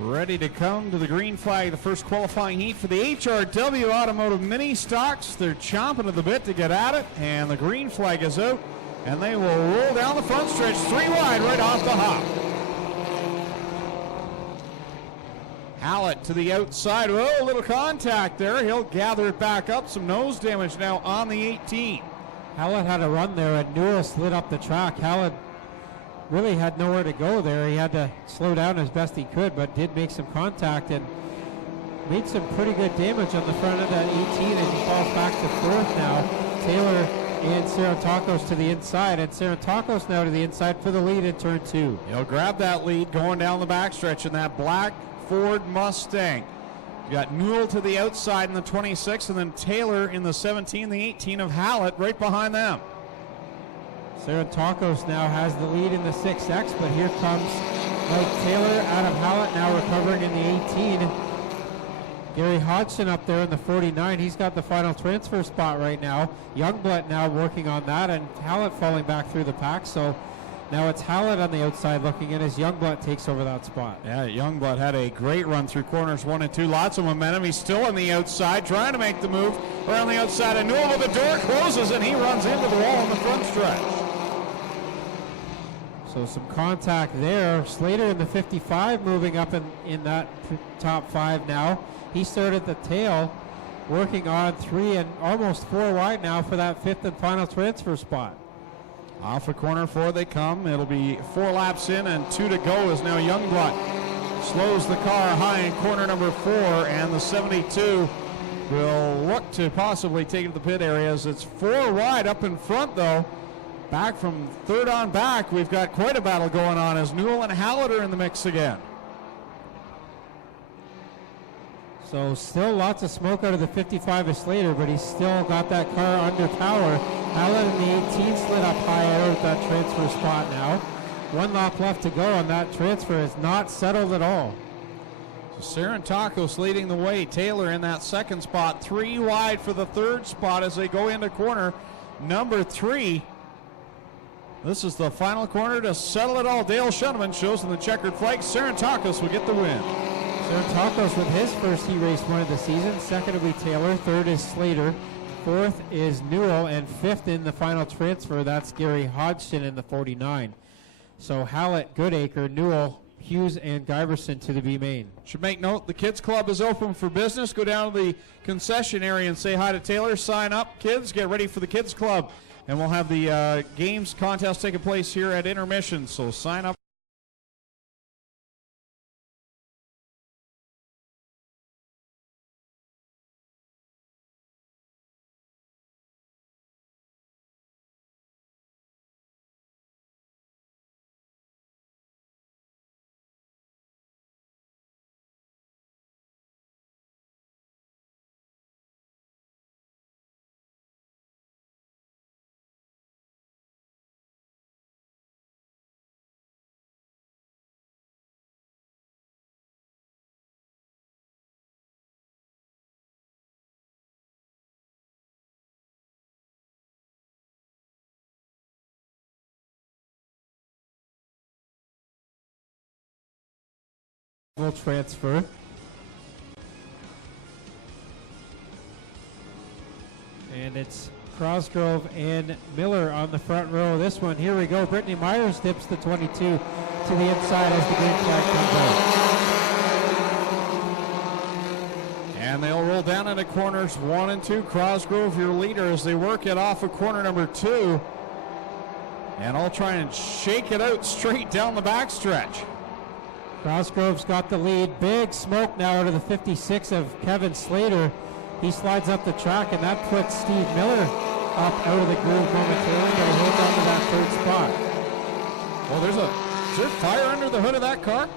Ready to come to the green flag, the first qualifying heat for the HRW Automotive Mini Stocks. They're chomping at the bit to get at it, and the green flag is out, and they will roll down the front stretch, 3 wide right off the hop. Hallett to the outside. Oh, a little contact there. He'll gather it back up. Some nose damage now on the 18. Hallett had a run there, and Newell slid up the track. Hallett really had nowhere to go there. He had to slow down as best he could, but did make some contact and made some pretty good damage on the front of that 18, and he falls back to fourth now. Taylor and Sarantakos to the inside, and Sarantakos now to the inside for the lead in turn 2. He'll grab that lead going down the backstretch in that black Ford Mustang. You got Newell to the outside in the 26, and then Taylor in the 17, the 18 of Hallett right behind them. Sarantakos now has the lead in the 6X, but here comes Mike Taylor out of Hallett, now recovering in the 18. Gary Hodgson up there in the 49. He's got the final transfer spot right now. Youngblood now working on that, and Hallett falling back through the pack. So now it's Hallett on the outside looking in as Youngblood takes over that spot. Yeah, Youngblood had a great run through corners 1 and 2. Lots of momentum. He's still on the outside, trying to make the move around the outside. And Newell, the door closes, and he runs into the wall in the front stretch. So some contact there. Slater in the 55 moving up in that top 5 now. He started the tail, working on 3 and almost 4 wide now for that 5th and final transfer spot. Off of corner 4 they come. It'll be 4 laps in and 2 to go as now Youngblood slows the car high in corner number 4, and the 72 will look to possibly take it to the pit area as it's 4 wide up in front though. Back from third on back, we've got quite a battle going on as Newell and Hallett are in the mix again. So still lots of smoke out of the 55 of Slater, but he's still got that car under power. Hallett in the 18 slid up high out of that transfer spot now. 1 lap left to go, and that transfer is not settled at all. So Sarantakos leading the way. Taylor in that 2nd spot, 3 wide for the 3rd spot as they go into corner number 3. This is the final corner to settle it all. Dale Shuneman shows in the checkered flag. Sarantakos will get the win. Sarantakos with his first heat race win of the season. 2nd will be Taylor. 3rd is Slater. 4th is Newell. And 5th in the final transfer, that's Gary Hodgson in the 49. So Hallett, Goodacre, Newell, Hughes, and Giverson to the B main. Should make note, the Kids Club is open for business. Go down to the concession area and say hi to Taylor. Sign up, kids. Get ready for the Kids Club. And we'll have the games contest taking place here at intermission. So sign up. Will transfer. And it's Crosgrove and Miller on the front row. This one, here we go. Brittany Myers dips the 22 to the inside as the green flag comes out. And they'll roll down into corners 1 and 2. Crosgrove, your leader, as they work it off of corner number 2. And I'll try and shake it out straight down the backstretch. Crosgrove's got the lead. Big smoke now out of the 56 of Kevin Slater. He slides up the track, and that puts Steve Miller up out of the groove momentarily, but he holds on to that 3rd spot. Well, is there fire under the hood of that car?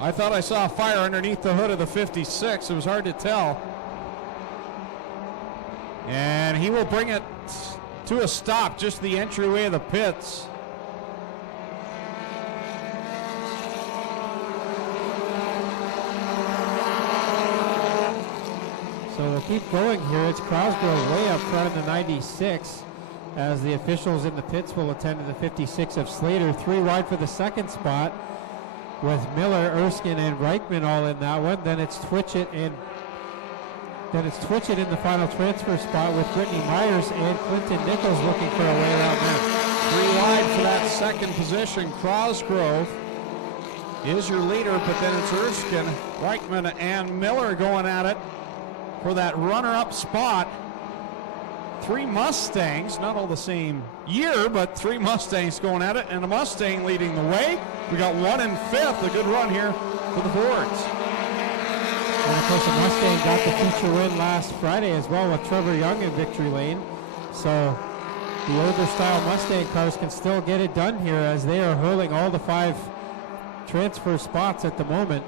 I thought I saw a fire underneath the hood of the 56. It was hard to tell. And he will bring it to a stop, just the entryway of the pits. So we'll keep going here. It's Crosgrove way up front in the 96 as the officials in the pits will attend to the 56 of Slater. 3 wide for the 2nd spot. with Miller, Erskine, and Reichman all in that one. Then it's Twitchett in the final transfer spot with Brittany Myers and Clinton Nichols looking for a way around them. 3 wide for that second position. Cosgrove is your leader, but then it's Erskine, Reichman, and Miller going at it for that runner-up spot. 3 Mustangs, not all the same year, but 3 Mustangs going at it, and a Mustang leading the way. We got 1 in 5th, a good run here for the Fords. And of course, the Mustang got the feature win last Friday as well with Trevor Young in victory lane. So the older style Mustang cars can still get it done here as they are hurling all the 5 transfer spots at the moment.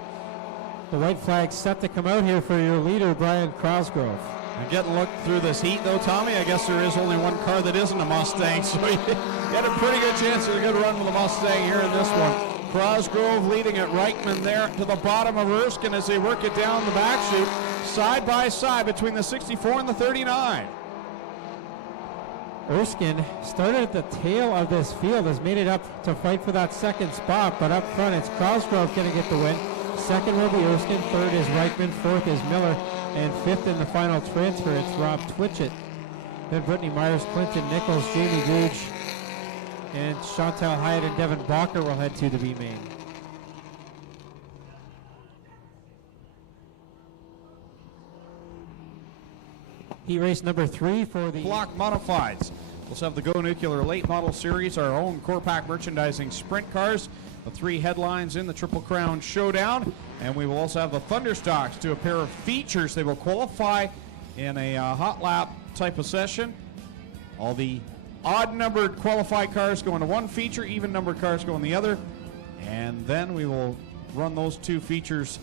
The white flag set to come out here for your leader, Brian Cosgrove. And getting looked through this heat, though, Tommy, I guess there is only one car that isn't a Mustang, so you had a pretty good chance of a good run with a Mustang here in this one. Cosgrove leading it, Reichman there to the bottom of Erskine as they work it down the back chute, side by side between the 64 and the 39. Erskine started at the tail of this field, has made it up to fight for that second spot, but up front it's Cosgrove going to get the win. Second will be Erskine, third is Reichman, fourth is Miller, and fifth in the final transfer, it's Rob Twitchett. Then Brittany Myers, Clinton Nichols, Jamie Googe, and Chantal Hyatt and Devin Balker will head to the B main. Heat race number 3 for the Block Modifieds. We'll also have the Go Nuclear Late Model Series, our own Core Pack merchandising sprint cars, the 3 headlines in the Triple Crown Showdown, and we will also have the Thunderstocks do a pair of features. They will qualify in a hot lap type of session. All the odd-numbered qualified cars go into one feature, even-numbered cars go in the other, and then we will run those 2 features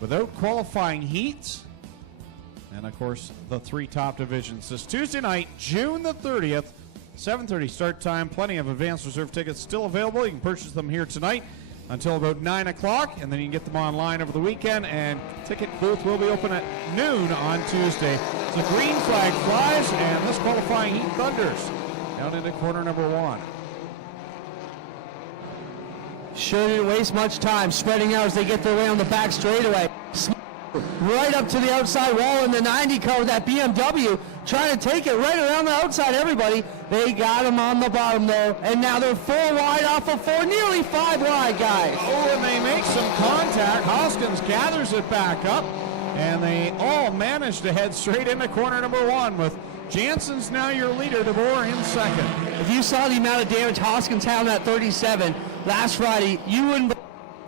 without qualifying heats. And, of course, the 3 top divisions. This Tuesday night, June the 30th, 7:30 start time. Plenty of advanced reserve tickets still available. You can purchase them here tonight until about 9 o'clock, and then you can get them online over the weekend. And ticket booth will be open at noon on Tuesday. So the green flag flies, and this qualifying heat thunders down into corner number 1. Sure didn't waste much time spreading out as they get their way on the back straightaway. Right up to the outside wall in the 90 car with that BMW, trying to take it right around the outside. Everybody, they got him on the bottom there, and now they're 4 wide off of 4, nearly 5 wide, guys. Oh, and they make some contact. Hoskins gathers it back up, and they all manage to head straight into corner number 1 with Jansen's now your leader, DeBoer in second. If you saw the amount of damage Hoskins had on that 37 last Friday, you wouldn't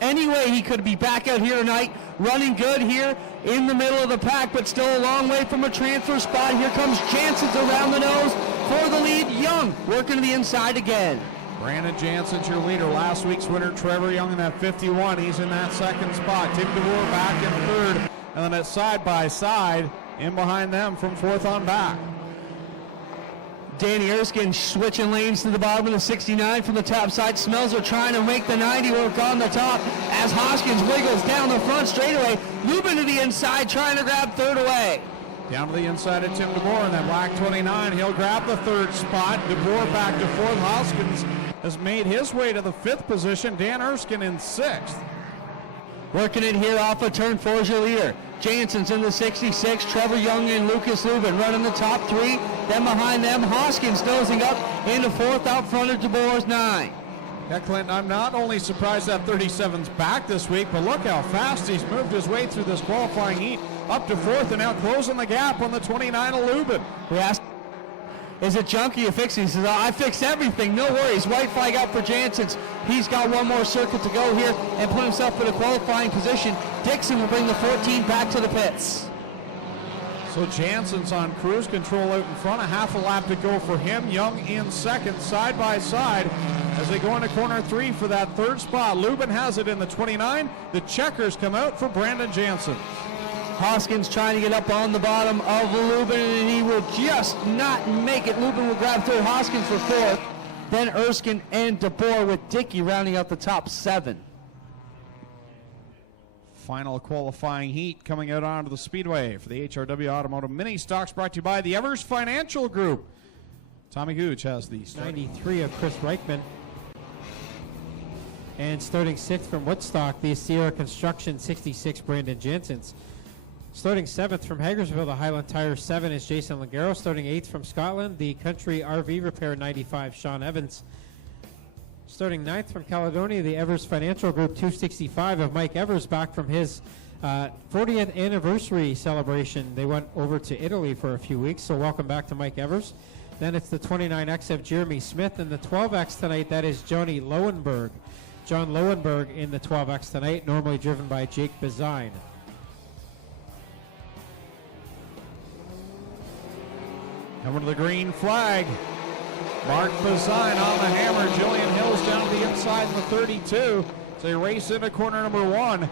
anyway he could be back out here tonight, running good here in the middle of the pack, but still a long way from a transfer spot. Here comes Jansen's around the nose for the lead. Young working to the inside again. Brandon Jansen's your leader. Last week's winner, Trevor Young, in that 51. He's in that second spot. Tim DeBoer back in third, and then it's side by side in behind them from fourth on back. Danny Erskine switching lanes to the bottom of the 69 from the top side. Smelzer trying to make the 90 work on the top as Hoskins wiggles down the front straightaway. Lubin to the inside trying to grab third away. Down to the inside of Tim DeBoer in that black 29. He'll grab the third spot. DeBoer back to fourth. Hoskins has made his way to the 5th position. Dan Erskine in 6th. Working it here off of turn 4 is your leader. Jansen's in the 66, Trevor Young and Lucas Lubin running the top 3. Then behind them, Hoskins nosing up into 4th out front of DeBoer's 9. Yeah, Clinton, I'm not only surprised that 37's back this week, but look how fast he's moved his way through this qualifying heat up to 4th and now closing the gap on the 29 of Lubin. We asked, is it junky you fixing? He says, I fixed everything, no worries. White flag out for Jansen's. He's got one more circuit to go here and put himself in a qualifying position. Dixon will bring the 14 back to the pits. So Jansen's on cruise control out in front, a half a lap to go for him. Young in second, side by side as they go into corner 3 for that 3rd spot. Lubin has it in the 29. The checkers come out for Brandon Jansen. Hoskins trying to get up on the bottom of Lubin, and he will just not make it. Lubin will grab third, Hoskins for 4th. Then Erskine and DeBoer with Dickey rounding out the top 7. Final qualifying heat coming out onto the speedway for the HRW Automotive Mini Stocks, brought to you by the Evers Financial Group. Tommy Gooch has the start. 93 of Chris Reichman. And starting 6th from Woodstock, the Sierra Construction 66, Brandon Janssens. Starting 7th from Hagersville, the Highland Tire 7 is Jason Langaro. Starting 8th from Scotland, the Country RV Repair 95, Sean Evans. Starting 9th from Caledonia, the Evers Financial Group 265 of Mike Evers, back from his 40th anniversary celebration. They went over to Italy for a few weeks, so welcome back to Mike Evers. Then it's the 29X of Jeremy Smith, and the 12X tonight, that is Johnny Lowenberg. John Lowenberg in the 12X tonight, normally driven by Jake Bazine. Coming to the green flag. Mark Bazine on the hammer. Jillian Hills down to the inside in the 32. As they race into corner number 1.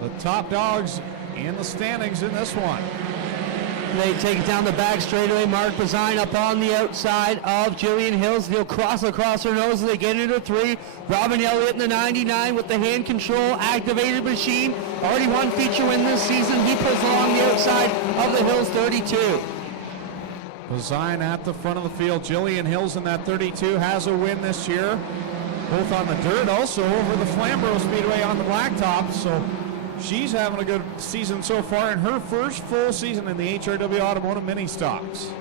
The top dogs in the standings in this one. They take it down the back straightaway. Mark Bazine up on the outside of Jillian Hills. He'll cross across her nose as they get into 3. Robin Elliott in the 99 with the hand control activated machine. Already one feature win this season. He pulls along the outside of the Hills 32. Bazine at the front of the field. Jillian Hills in that 32 has a win this year, both on the dirt, also over the Flamborough Speedway on the blacktop. So she's having a good season so far in her first full season in the HRW Automotive Mini Stocks.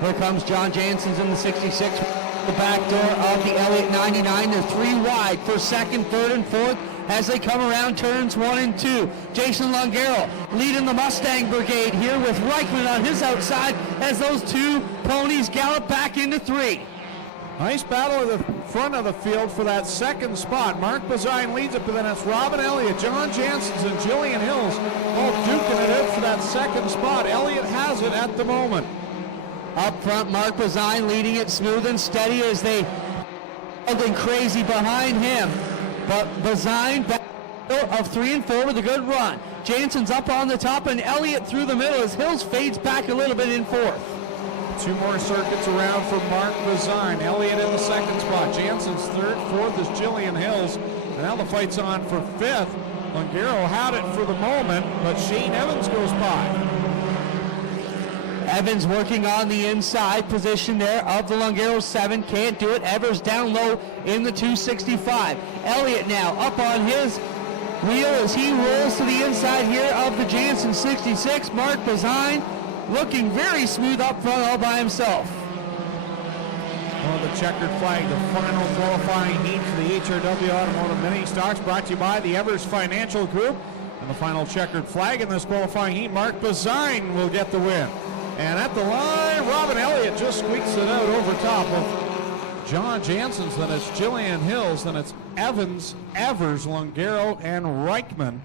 Here comes John Janssens in the 66. The back door of the Elliott 99. They're 3 wide for 2nd, 3rd, and 4th as they come around turns 1 and 2. Jason Langaro leading the Mustang Brigade here with Reichman on his outside as those 2 ponies gallop back into 3. Nice battle at the front of the field for that 2nd spot. Mark Bazine leads it, but then it's Robin Elliott, John Janssens, and Jillian Hills all duking it out for that 2nd spot. Elliott has it at the moment. Up front, Mark Bazine leading it smooth and steady as they something crazy behind him. But Bazine back of 3 and 4 with a good run. Janssens up on the top and Elliott through the middle as Hills fades back a little bit in 4th. 2 more circuits around for Mark Bazine. Elliott in the 2nd spot. Janssens 3rd, 4th is Jillian Hills. And now the fight's on for 5th. Langaro had it for the moment, but Shane Evans goes by. Evans working on the inside position there of the Langaro 7. Can't do it. Evers down low in the 265. Elliott now up on his wheel as he rolls to the inside here of the Janssens 66. Mark Bazine looking very smooth up front all by himself. On the checkered flag, the final qualifying heat for the HRW Automotive Mini Stocks, brought to you by the Evers Financial Group. And the final checkered flag in this qualifying heat, Mark Bazine will get the win. And at the line, Robin Elliott just squeaks it out over top of John Janssens. Then it's Jillian Hills. Then it's Evans, Evers, Langaro, and Reichman.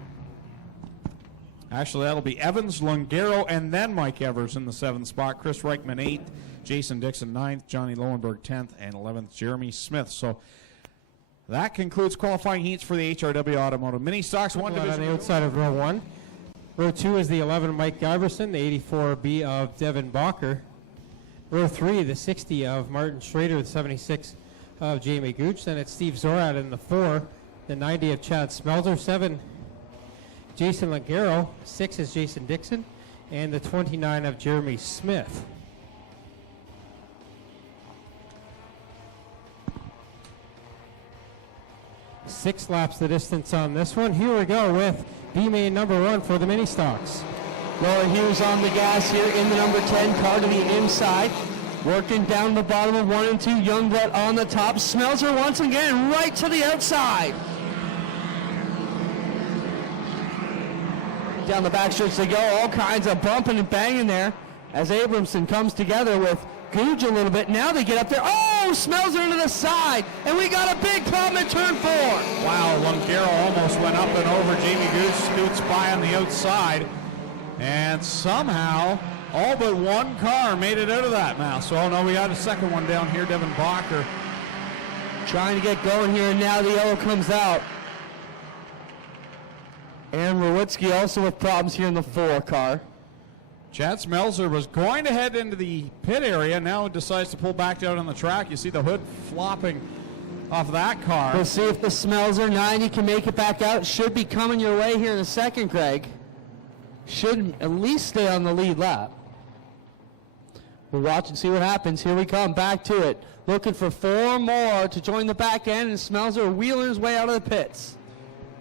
Actually, that'll be Evans, Langaro, and then Mike Evers in the 7th spot. Chris Reichman 8th, Jason Dixon 9th, Johnny Lowenberg 10th, and 11th, Jeremy Smith. So that concludes qualifying heats for the HRW Automotive Mini Stocks. One division on the outside of row 1. Row 2 is the 11 Mike Giverson, the 84B of Devin Bacher. Row 3, the 60 of Martin Schrader, the 76 of Jamie Gooch. Then it's Steve Zorat in the 4, the 90 of Chad Smelter, 7 Jason Langaro, 6 is Jason Dixon, and the 29 of Jeremy Smith. Six laps the distance on this one. Here we go with B-main number 1 for the mini stocks. Laura Hughes on the gas here in the number 10 car to the inside. Working down the bottom of 1 and 2. Youngblood on the top. Smelser once again right to the outside. Down the back stretch they go. All kinds of bumping and banging there as Abramson comes together with Googe a little bit. Now they get up there. Oh, Smelser into the side. And we got a big problem at turn 4. Wow, Langaro almost went up and over. Jamie Gooch scoots by on the outside. And somehow, all but one car made it out of that now. So, oh no, we got a second one down here. Devin Bacher trying to get going here, and now the yellow comes out. Aaron Rowitsky also with problems here in the 4 car. Chad Smelser was going to head into the pit area. Now decides to pull back down on the track. You see the hood flopping off that car. We'll see if the Smelser 90 can make it back out. Should be coming your way here in a second, Greg. Should at least stay on the lead lap. We'll watch and see what happens. Here we come, back to it. Looking for 4 more to join the back end, and Smelser wheeling his way out of the pits.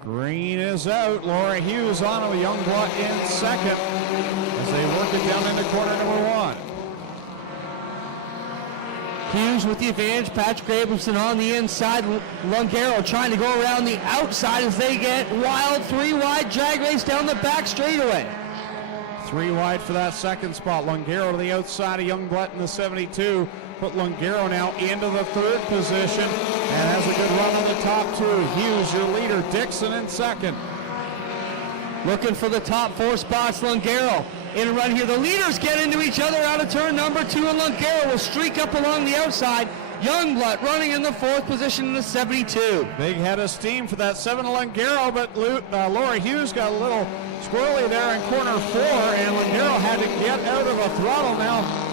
Green is out. Laura Hughes on with Youngblood in second as they work it down into corner number 1. Hughes with the advantage. Patrick Abramson on the inside. Lungaro trying to go around the outside as they get wild 3 wide drag race down the back straightaway. 3 wide for that second spot. Lungaro to the outside of Youngblood in the 72. Put Lungaro now into the 3rd position and has a good run on the top 2. Hughes, your leader. Dixon in second. Looking for the top 4 spots. Lungaro in a run here. The leaders get into each other out of turn number 2, and Lungaro will streak up along the outside. Youngblood running in the 4th position in the 72. Big head of steam for that 7 Lungaro, but Laura Hughes got a little squirrely there in corner 4, and Lungaro had to get out of a throttle now.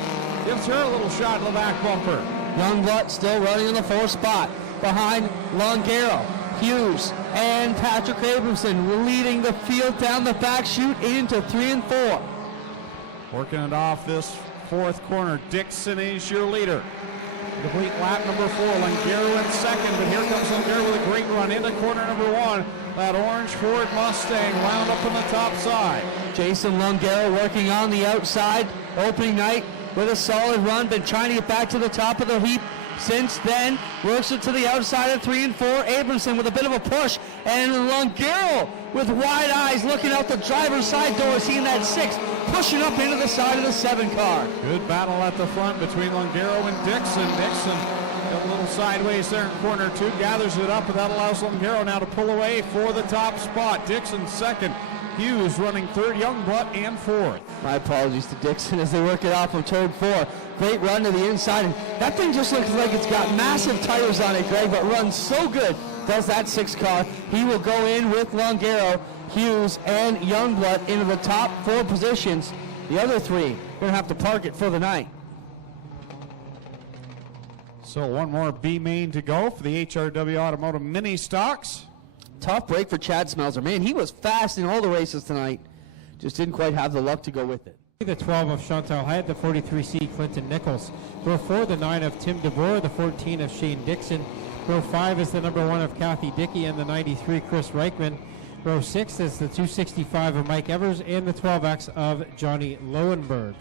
Gives her a little shot in the back bumper. Youngblood still running in the 4th spot behind Lungaro. Hughes and Patrick Abramson leading the field down the back chute into 3 and 4. Working it off this 4th corner. Dixon is your leader. Complete lap number 4. Lungaro in second, but here comes Lungaro with a great run into corner number 1. That orange Ford Mustang wound up on the top side. Jason Lungaro working on the outside. Opening night with a solid run, been trying to get back to the top of the heap since then. Works it to the outside of 3 and 4. Abramson with a bit of a push, and Lungaro with wide eyes looking out the driver's side door, seeing that 6 pushing up into the side of the 7 car. Good battle at the front between Lungaro and Dixon. Dixon got a little sideways there in corner 2, gathers it up, and that allows Lungaro now to pull away for the top spot. Dixon second. Hughes running 3rd, Youngblood and 4th. My apologies to Dixon as they work it off from turn 4. Great run to the inside. And that thing just looks like it's got massive tires on it, Greg, but runs so good. Does that 6 car. He will go in with Lungaro, Hughes, and Youngblood into the top 4 positions. The other 3 going to have to park it for the night. So one more B main to go for the HRW Automotive Mini Stocks. Tough break for Chad Smelser. Man, he was fast in all the races tonight. Just didn't quite have the luck to go with it. The 12 of Chantal Hyde, the 43C Clinton Nichols. Row 4, the 9 of Tim DeBoer, the 14 of Shane Dixon. Row 5 is the number 1 of Kathy Dickey and the 93 Chris Reichman. Row 6 is the 265 of Mike Evers and the 12X of Johnny Lowenberg.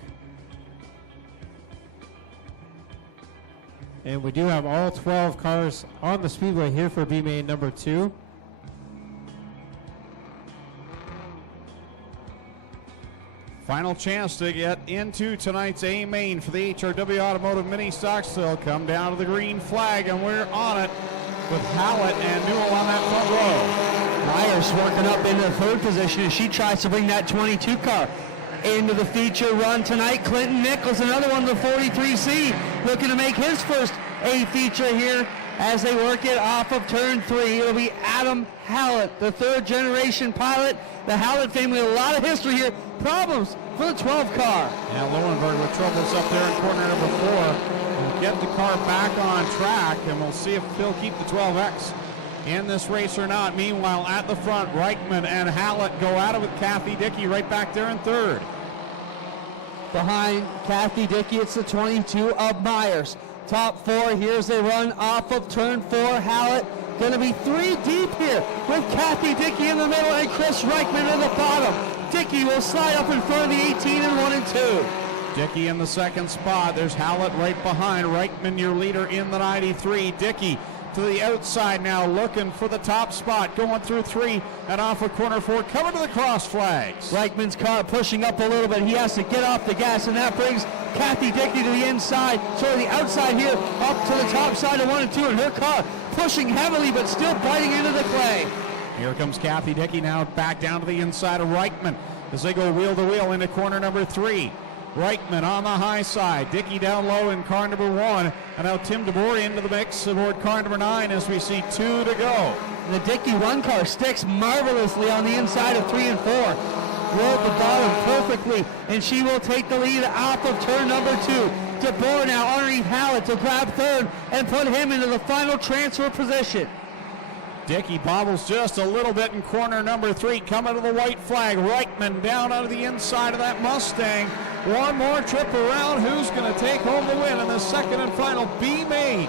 And we do have all 12 cars on the speedway here for B main number 2. Final chance to get into tonight's A main for the HRW Automotive Mini Stocks. They'll come down to the green flag, and we're on it with Hallett and Newell on that front row. Myers working up into the 3rd position as she tries to bring that 22 car into the feature run tonight. Clinton Nichols, another one of the 43C, looking to make his first A feature here as they work it off of turn 3. It'll be Adam Hallett, the 3rd generation pilot. The Hallett family, a lot of history here. Problems for the 12 car. Yeah, Lowenberg with troubles up there in corner number 4. We'll get the car back on track, and we'll see if he'll keep the 12X in this race or not. Meanwhile, at the front, Reichman and Hallett go at it with Kathy Dickey right back there in 3rd. Behind Kathy Dickey, it's the 22 of Myers. Top 4, here's a run off of turn 4. Hallett going to be 3 deep here with Kathy Dickey in the middle and Chris Reichman in the bottom. Dickey will slide up in front of the 18 and 1 and 2. Dickey in the 2nd spot. There's Hallett right behind. Reichman, your leader in the 93. Dickey to the outside now, looking for the top spot, going through 3 and off of corner 4, coming to the cross flags. Reichman's car pushing up a little bit. He has to get off the gas, and that brings Kathy Dickey to the inside, the outside here, up to the top side of 1 and 2, and her car pushing heavily but still biting into the clay. Here comes Kathy Dickey now back down to the inside of Reichman as they go wheel to wheel into corner number 3. Reichman on the high side, Dickey down low in car number 1, and now Tim DeBoer into the mix aboard car number 9 as we see 2 to go. The Dickey run car sticks marvelously on the inside of 3 and 4. Rolled the bottom perfectly, and she will take the lead off of turn number 2. DeBoer now underneath Hallett to grab 3rd and put him into the final transfer position. Dickey bobbles just a little bit in corner number 3, coming to the white flag. Reichman down out of the inside of that Mustang One more trip around. Who's going to take home the win in the second and final B main?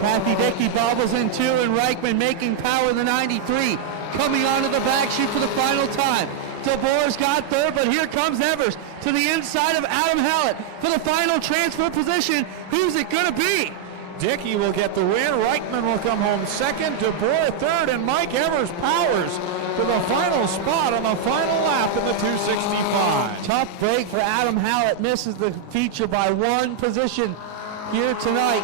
Kathy Dickey bobbles in two, and Reichman making power in the 93. Coming onto the back chute for the final time. DeBoer's got third, but here comes Evers to the inside of Adam Hallett for the final transfer position. Who's it going to be? Dickey will get the win. Reichman will come home second. DeBoer third, and Mike Evers powers to the final spot on the final lap in the 265. Tough break for Adam Hallett. Misses the feature by one position here tonight.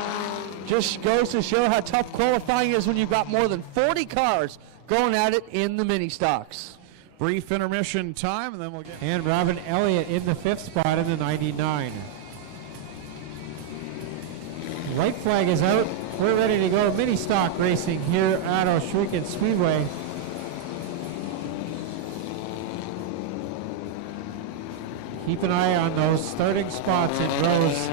Just goes to show how tough qualifying is when you've got more than 40 cars going at it in the mini stocks. Brief intermission time, and then we'll get... And Robin Elliott in the 5th spot in the 99. White flag is out. We're ready to go mini stock racing here at Ohsweken Speedway. Keep an eye on those starting spots in rows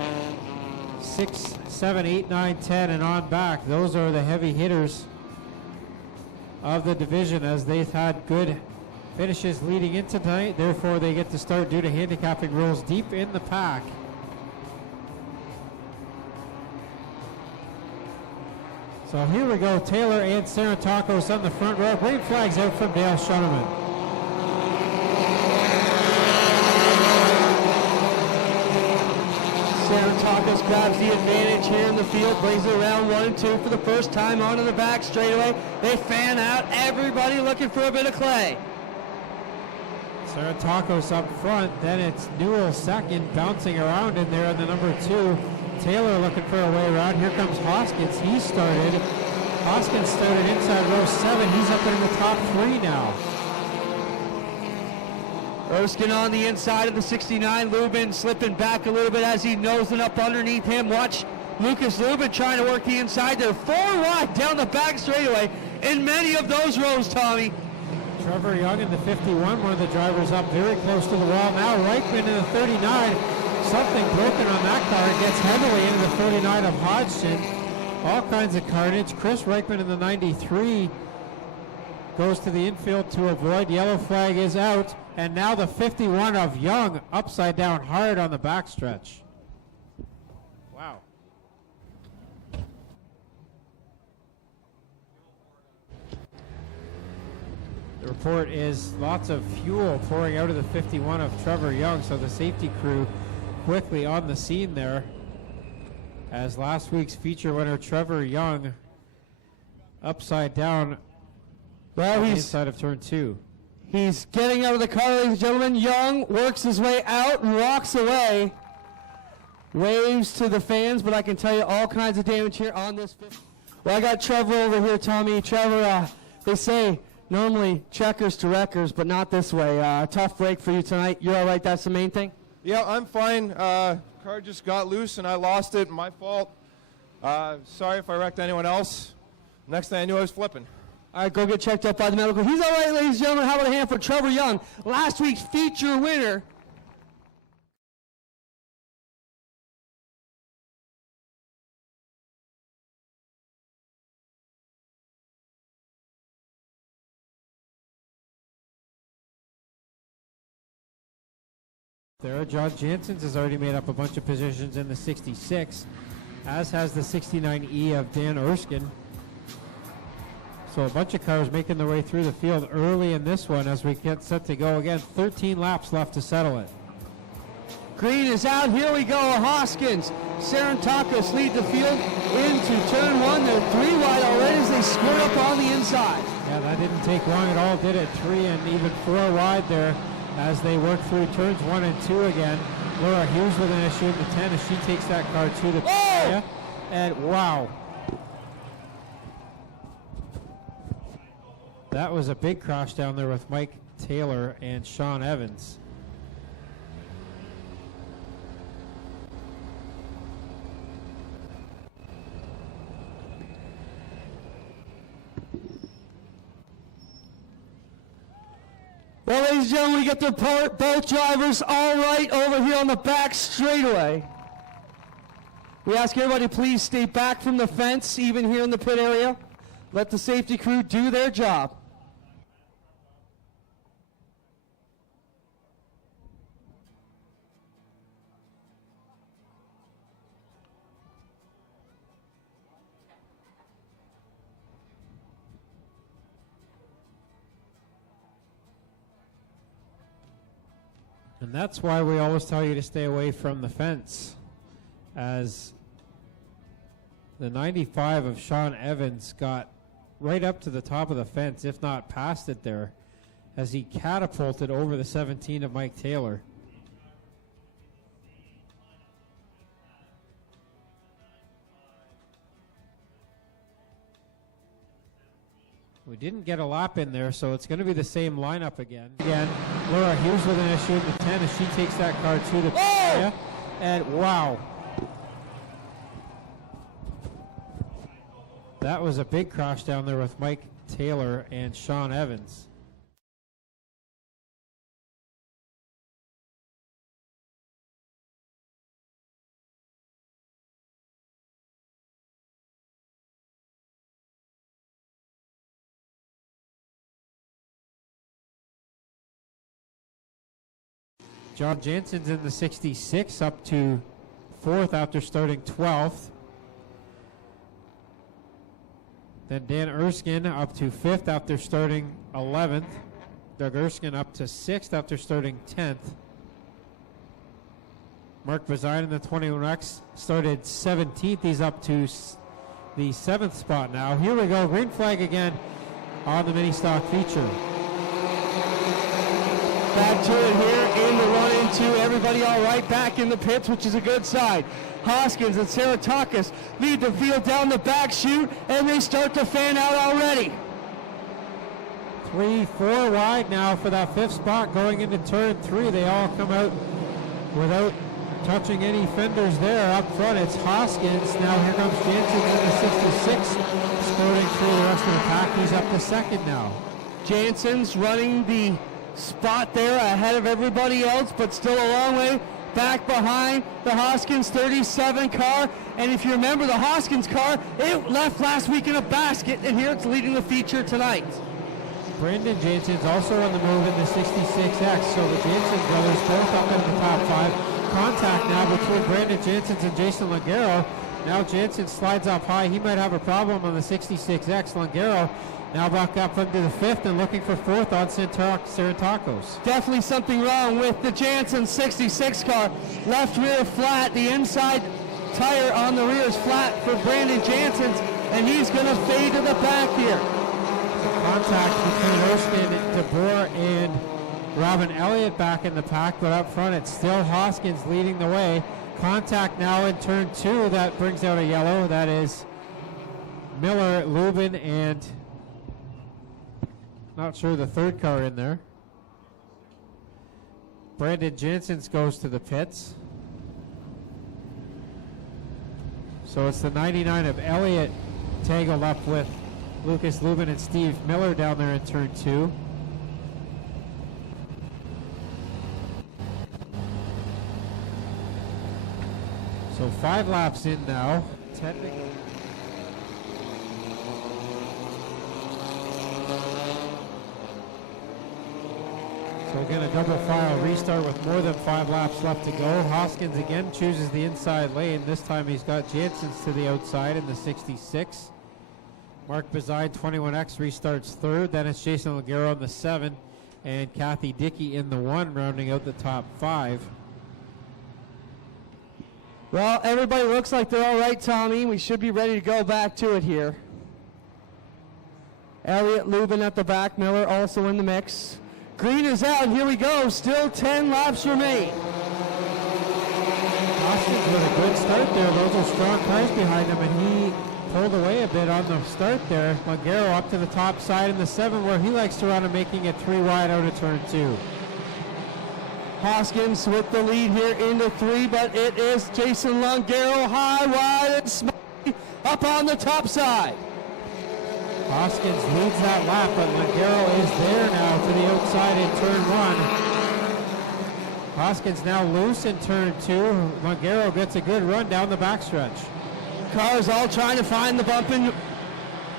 6, 7, 8, 9, 10, and on back. Those are the heavy hitters of the division, as they've had good finishes leading into tonight. Therefore, they get to start due to handicapping rules deep in the pack. So here we go. Taylor and Sarantakos on the front row. Green flags out from Dale Schoenemann. Sarantakos grabs the advantage here in the field, brings it around 1 and 2 for the first time onto the back straightaway. They fan out, everybody looking for a bit of clay. Sarantakos up front, then it's Newell second, bouncing around in there in the number 2. Taylor looking for a way around. Here comes Hoskins. He started. Hoskins started inside row 7. He's up in the top 3 now. Erskine on the inside of the 69. Lubin slipping back a little bit as he nosing up underneath him. Watch Lucas Lubin trying to work the inside there. 4 wide down the back straightaway in many of those rows, Tommy. Trevor Young in the 51, one of the drivers up very close to the wall. Now Reichman in the 39. Something broken on that car. It gets heavily into the 39 of Hodgson. All kinds of carnage. Chris Reichman in the 93 goes to the infield to avoid. Yellow flag is out. And now the 51 of Young upside down hard on the backstretch. Wow. The report is lots of fuel pouring out of the 51 of Trevor Young, so the safety crew quickly on the scene there, as last week's feature winner Trevor Young upside down on the inside of turn 2. He's getting out of the car, ladies and gentlemen. Young works his way out and walks away. Waves to the fans, but I can tell you all kinds of damage here on this. Well, I got Trevor over here, Tommy. Trevor, they say normally checkers to wreckers, but not this way. Tough break for you tonight. You're all right? That's the main thing? Yeah, I'm fine. Car just got loose and I lost it. My fault. Sorry if I wrecked anyone else. Next thing I knew, I was flipping. All right, go get checked out by the medical. He's all right, ladies and gentlemen. How about a hand for Trevor Young, last week's feature winner. There, John Jansen's has already made up a bunch of positions in the 66, as has the 69E of Dan Erskine. So a bunch of cars making their way through the field early in this one as we get set to go again. 13 laps left to settle it. Green is out. Here we go. Hoskins. Sarantakos lead the field into turn 1. They're 3 wide already as they squirt up on the inside. Yeah, that didn't take long at all, did it? 3 and even 4 wide there as they work through turns 1 and 2 again. Laura Hughes with an issue in the 10 as she takes that car to the area. And wow. That was a big crash down there with Mike Taylor and Sean Evans. Well, ladies and gentlemen, we get the both drivers all right over here on the back straightaway. We ask everybody please stay back from the fence, even here in the pit area. Let the safety crew do their job. And that's why we always tell you to stay away from the fence, as the 95 of Sean Evans got right up to the top of the fence, if not past it there, as he catapulted over the 17 of Mike Taylor. We didn't get a lap in there, so it's going to be the same lineup again. Laura Hughes with an issue in the 10 as she takes that car to the area. And wow. That was a big crash down there with Mike Taylor and Sean Evans. John Jansen's in the 66, up to 4th after starting 12th. Then Dan Erskine up to 5th after starting 11th. Doug Erskine up to 6th after starting 10th. Mark Bazine in the 21X started 17th. He's up to the 7th spot now. Here we go, green flag again on the mini stock feature. Back to it here in the run-into. Everybody all right back in the pits, which is a good sign. Hoskins and Saratakis lead the field down the back chute, and they start to fan out already. 3-4 wide now for that 5th spot going into turn 3. They all come out without touching any fenders there. Up front, it's Hoskins. Now here comes Jansen in the 66, skirting through the rest of the pack. He's up to 2nd now. Jansen's running the spot there ahead of everybody else, but still a long way back behind the Hoskins 37 car. And if you remember, the Hoskins car, it left last week in a basket, and here it's leading the feature tonight. Brandon Jansen's also on the move in the 66X, so the Jansen brothers both up in the top 5. Contact now between Brandon Jansen and Jason Langaro. Now Jansen slides up high. He might have a problem on the 66X. Langaro now back up into the 5th and looking for 4th on Sarantakos. Definitely something wrong with the Jansen 66 car. Left rear flat, the inside tire on the rear is flat for Brandon Jansen's, and he's going to fade to the back here. Contact between Erskine, DeBoer, and Robin Elliott back in the pack, but up front it's still Hoskins leading the way. Contact now in turn 2, that brings out a yellow. That is Miller, Lubin, and not sure the 3rd car in there. Brandon Jansen's goes to the pits. So it's the 99 of Elliott tangled up with Lucas Lubin and Steve Miller down there in turn 2. So 5 laps in now. Technically. So again, a double file restart with more than 5 laps left to go. Hoskins again chooses the inside lane. This time he's got Jansen's to the outside in the 66. Mark Bazine, 21X, restarts 3rd. Then it's Jason Langaro in the 7. And Kathy Dickey in the 1, rounding out the top 5. Well, everybody looks like they're all right, Tommy. We should be ready to go back to it here. Elliott, Lubin at the back, Miller also in the mix. Green is out, and here we go. Still 10 laps remain. Hoskins with a good start there. Those are strong cars behind him, and he pulled away a bit on the start there. Langaro up to the top side in the 7, where he likes to run and making it 3 wide out of turn 2. Hoskins with the lead here into 3, but it is Jason Langaro high, wide, and smoky up on the top side. Hoskins leads that lap, but Langaro is there now to the outside in turn 1. Hoskins now loose in turn 2. Langaro gets a good run down the backstretch. Cars all trying to find the bump and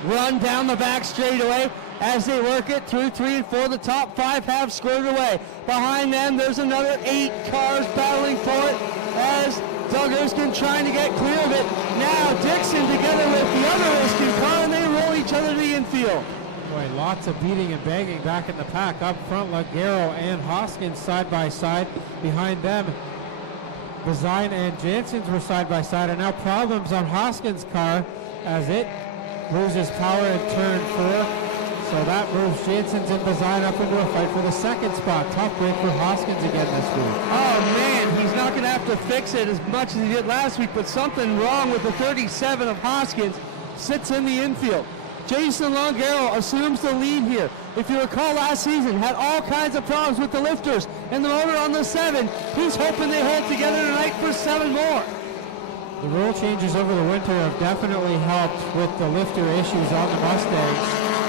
run down the back straightaway as they work it through 3 and 4. The top 5 have squared away. Behind them, there's another 8 cars battling for it as Doug Erskine trying to get clear of it. Now Dixon together with the other Erskine car, and they roll each other to the infield. Boy, lots of beating and banging back in the pack. Up front, Longaro and Hoskins side by side. Behind them, Bazine and Janssens were side by side, and now problems on Hoskins' car as it loses power in turn 4. So that moves Janssens and Bazine up into a fight for the second spot. Tough break for Hoskins again this week. Oh man, he's not going to have to fix it as much as he did last week, but something wrong with the 37 of Hoskins. Sits in the infield. Jason Longaro assumes the lead here. If you recall last season, had all kinds of problems with the lifters and the motor on the 7. He's hoping they hold together tonight for 7 more. The rule changes over the winter have definitely helped with the lifter issues on the Mustangs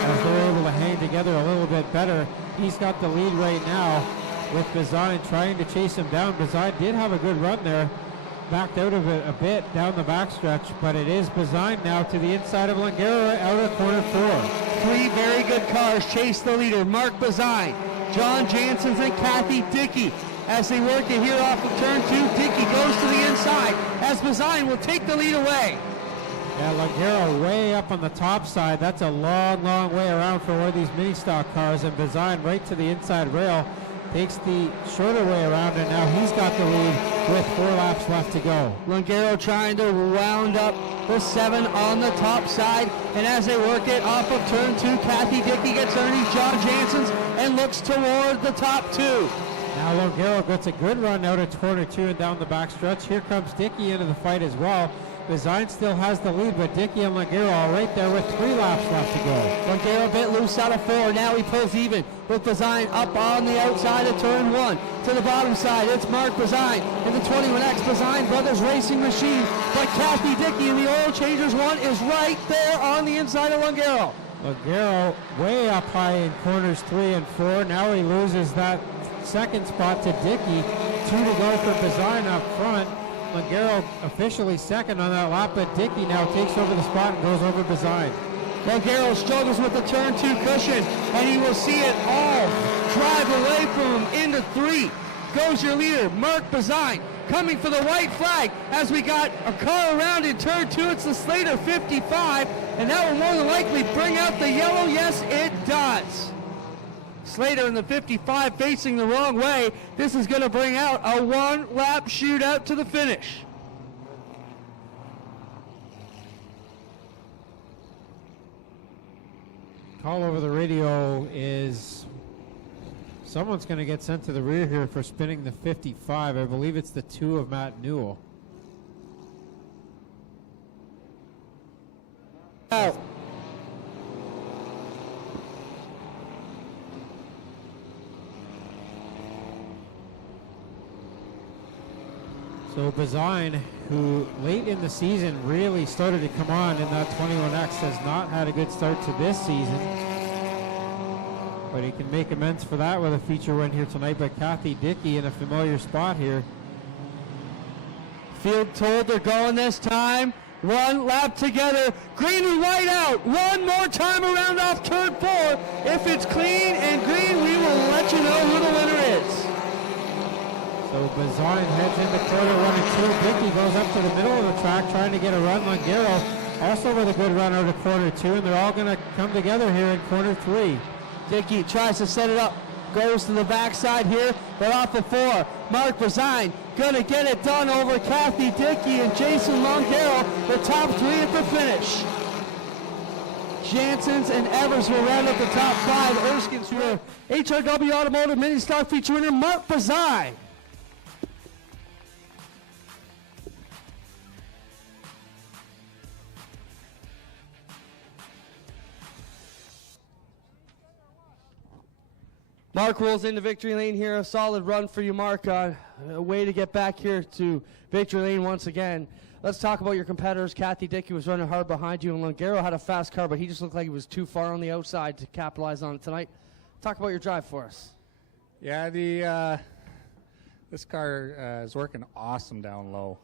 as they're able to hang together a little bit better. He's got the lead right now with Bazine trying to chase him down. Bazine did have a good run there. Backed out of it a bit down the backstretch, but it is Bazine now to the inside of Longaro out of corner 4. 3 very good cars chase the leader, Mark Bazine, John Janssens, and Kathy Dickey. As they work it here off of turn 2, Dickey goes to the inside as Bazine will take the lead away. Yeah, Longaro way up on the top side. That's a long, long way around for one of these mini stock cars, and Bazine right to the inside rail. Takes the shorter way around, and now he's got the lead with 4 laps left to go. Longaro trying to round up the 7 on the top side, and as they work it off of turn 2, Kathy Dickey gets underneath John Janssens and looks toward the top 2. Now Longaro gets a good run out of corner 2 and down the backstretch. Here comes Dickey into the fight as well. Bazine still has the lead, but Dickey and Longaro are right there with 3 laps left to go. Longaro a bit loose out of 4. Now he pulls even with Bazine up on the outside of turn 1. To the bottom side, it's Mark Bazine in the 21X Bazine Brothers Racing Machine. But Kathy Dickey in the Oil Changers 1 is right there on the inside of Longaro. Longaro way up high in corners 3 and 4. Now he loses that second spot to Dickey. 2 to go for Bazine up front. Longaro officially second on that lap, but Dickey now takes over the spot and goes over Bazine. Longaro struggles with the turn 2 cushion, and he will see it all drive away from him into 3. Goes your leader, Mark Bazine, coming for the white flag as we got a car around in turn 2. It's the Slater 55, and that will more than likely bring out the yellow. Yes, it does. Slater in the 55 facing the wrong way. This is going to bring out a 1-lap shootout to the finish. Call over the radio is someone's going to get sent to the rear here for spinning the 55. I believe it's the 2 of Matt Newell. Out. So Bazine, who late in the season really started to come on in that 21X, has not had a good start to this season. But he can make amends for that with a feature win here tonight. But Kathy Dickey in a familiar spot here. Field told they're going this time. 1 lap together. Green and white out. 1 more time around off turn 4. If it's clean and green, we will let you know who the winner is. So Bazine heads into corner 1 and 2. Dickey goes up to the middle of the track trying to get a run. Longaro also with a good run out of corner 2, and they're all going to come together here in corner 3. Dickey tries to set it up, goes to the backside here, but off of 4. Mark Bazine gonna get it done over Kathy Dickey and Jason Longaro, the top 3 at the finish. Janssens and Evers will round up the top 5. Erskine's winner, HRW Automotive Mini Stock feature winner, Mark Bazine. Mark rolls into victory lane here. A solid run for you, Mark. A way to get back here to victory lane once again. Let's talk about your competitors. Kathy Dickey was running hard behind you, and Longaro had a fast car, but he just looked like he was too far on the outside to capitalize on it tonight. Talk about your drive for us. Yeah, this car is working awesome down low.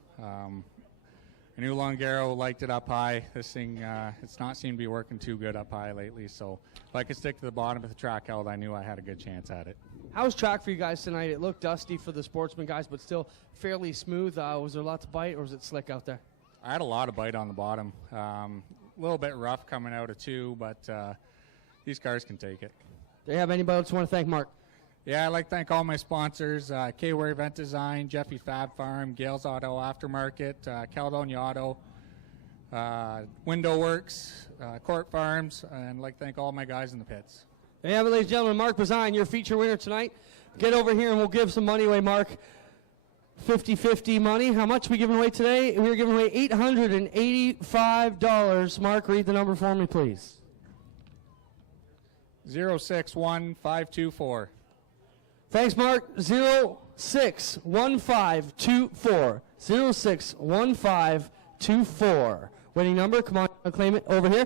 I knew Longaro liked it up high. This thing, it's not seemed to be working too good up high lately, so if I could stick to the bottom of the track held, I knew I had a good chance at it. How was track for you guys tonight? It looked dusty for the Sportsman guys, but still fairly smooth. Was there a lot to bite, or was it slick out there? I had a lot of bite on the bottom. A little bit rough coming out of 2, but these cars can take it. Do you have anybody else you want to thank, Mark? Yeah, I'd like to thank all my sponsors, K-Ware Event Design, Jeffy Fab Farm, Gales Auto Aftermarket, Caledonia Auto, Window Works, Court Farms, and I'd like to thank all my guys in the pits. There you have it, ladies and gentlemen. Mark Bazine, your feature winner tonight. Get over here and we'll give some money away, Mark. 50-50 money. How much are we giving away today? We're giving away $885. Mark, read the number for me, please. 061524. Thanks, Mark. 061524. 061524. Winning number. Come on, claim it over here.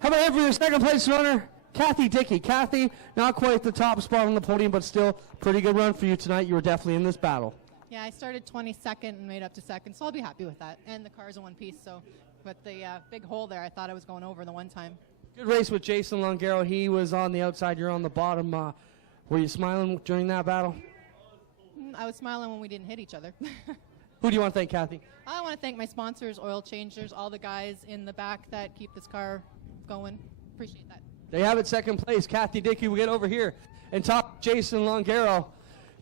How about for your second place runner, Kathy Dickey. Kathy, not quite the top spot on the podium, but still pretty good run for you tonight. You were definitely in this battle. Yeah, I started 22nd and made up to second, so I'll be happy with that. And the car's in one piece, so with the big hole there, I thought I was going over the one time. Good race with Jason Longaro. He was on the outside. You're on the bottom. Were you smiling during that battle? I was smiling when we didn't hit each other. Who do you want to thank, Kathy? I want to thank my sponsors, Oil Changers, all the guys in the back that keep this car going. Appreciate that. They have it second place. Kathy Dickey, we get over here. And top, Jason Longaro.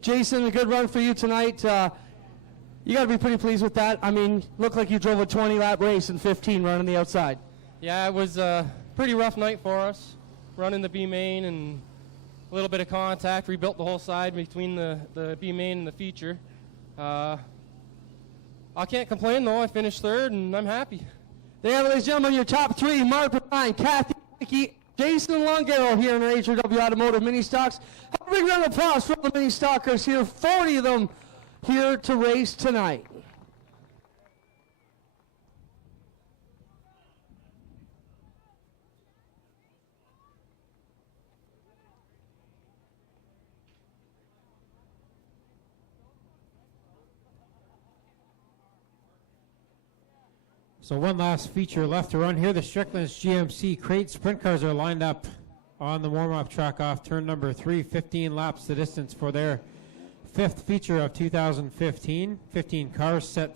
Jason, a good run for you tonight. You got to be pretty pleased with that. I mean, looked like you drove a 20-lap race in 15 running the outside. Yeah, it was a pretty rough night for us, running the B main and a little bit of contact. Rebuilt the whole side between the B main and the feature. I can't complain, though. I finished third, and I'm happy. There you have it, ladies and gentlemen, your top three. Mark Bryan, Kathy Dickey, Jason Longaro here in the HRW Automotive Mini Stocks. Have a big round of applause for the Mini Stockers here. 40 of them here to race tonight. So one last feature left to run here. The Strickland's GMC crate sprint cars are lined up on the warm-up track off turn number 3. 15 laps the distance for their fifth feature of 2015. 15 cars set